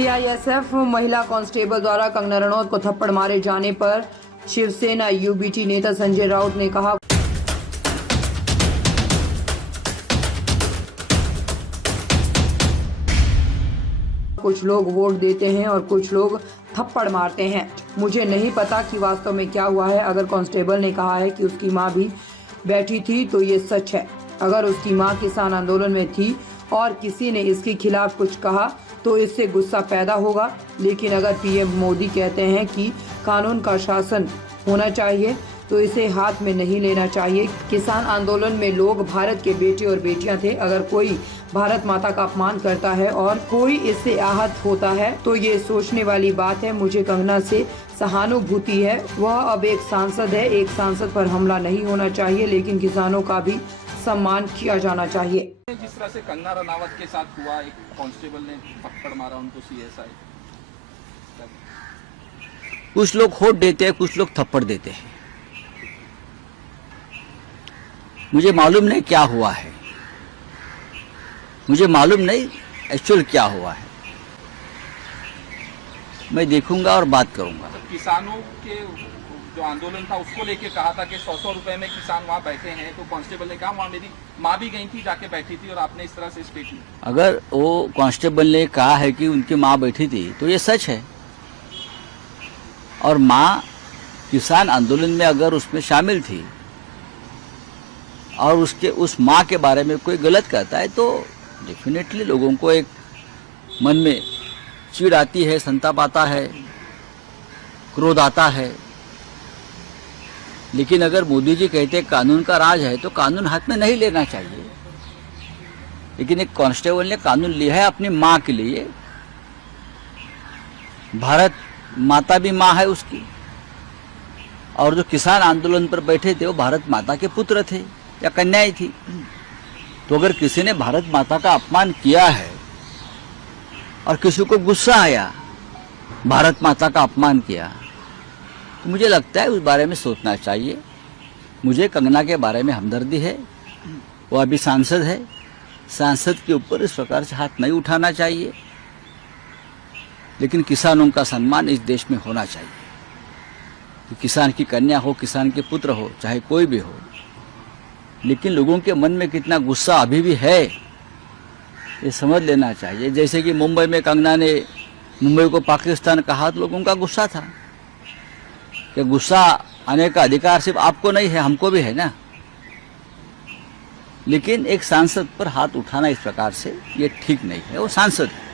CISF महिला constable द्वारा कंगना रनौत को थप्पड़ मारे जाने पर शिवसेना यूबीटी नेता संजय राउत ने कहा, कुछ लोग वोट देते हैं और कुछ लोग थप्पड़ मारते हैं। मुझे नहीं पता कि वास्तव में क्या हुआ है। अगर कांस्टेबल ने कहा है कि उसकी मां भी बैठी थी तो ये सच है। अगर उसकी मां किसान आंदोलन में थी और किसी ने इसके खिलाफ कुछ कहा तो इससे गुस्सा पैदा होगा। लेकिन अगर पीएम मोदी कहते हैं कि कानून का शासन होना चाहिए तो इसे हाथ में नहीं लेना चाहिए। किसान आंदोलन में लोग भारत के बेटे और बेटियां थे। अगर कोई भारत माता का अपमान करता है और कोई इससे आहत होता है तो ये सोचने वाली बात है। मुझे कंगना से सहानुभूति है। वह अब एक सांसद है। एक सांसद पर हमला नहीं होना चाहिए, लेकिन किसानों का भी सम्मान किया जाना चाहिए। जिस तरह से कंगना रनावत के साथ हुआ, एक कांस्टेबल ने थप्पड़ मारा उनको, सीएसआई। कुछ लोग होट देते हैं, कुछ लोग थप्पड़ देते हैं। मुझे मालूम नहीं क्या हुआ है, मुझे मालूम नहीं एक्चुअल क्या हुआ है। मैं देखूंगा और बात करूंगा। तो किसानों के जो आंदोलन था उसको लेके कहा था कि 100 रुपए में किसान वहाँ बैठे हैं, तो कांस्टेबल ने कहा वहाँ मेरी माँ भी गई थी, जाके बैठी थी, और आपने इस तरह से स्टेटमेंट। अगर वो कांस्टेबल ने कहा है कि उनकी माँ बैठी थी तो ये सच है। और माँ किसान आंदोलन में अगर उसमें शामिल थी और उस माँ के बारे में कोई गलत कहता है तो डेफिनेटली लोगों को एक मन में चिढ़ आती है, संताप आता है, क्रोध आता है। लेकिन अगर मोदी जी कहते कानून का राज है तो कानून हाथ में नहीं लेना चाहिए। लेकिन एक कांस्टेबल ने कानून लिया है अपनी माँ के लिए। भारत माता भी माँ है उसकी, और जो किसान आंदोलन पर बैठे थे वो भारत माता के पुत्र थे या कन्याएं थी। तो अगर किसी ने भारत माता का अपमान किया है और किसी को गुस्सा आया, भारत माता का अपमान किया, तो मुझे लगता है उस बारे में सोचना चाहिए। मुझे कंगना के बारे में हमदर्दी है। वो अभी सांसद है, सांसद के ऊपर इस प्रकार से हाथ नहीं उठाना चाहिए। लेकिन किसानों का सम्मान इस देश में होना चाहिए कि किसान की कन्या हो, किसान के पुत्र हो, चाहे कोई भी हो। लेकिन लोगों के मन में कितना गुस्सा अभी भी है ये समझ लेना चाहिए। जैसे कि मुंबई में कंगना ने मुंबई को पाकिस्तान कहा तो लोगों का गुस्सा था कि गुस्सा आने का अधिकार सिर्फ आपको नहीं है, हमको भी है ना। लेकिन एक सांसद पर हाथ उठाना इस प्रकार से ये ठीक नहीं है। वो सांसद है।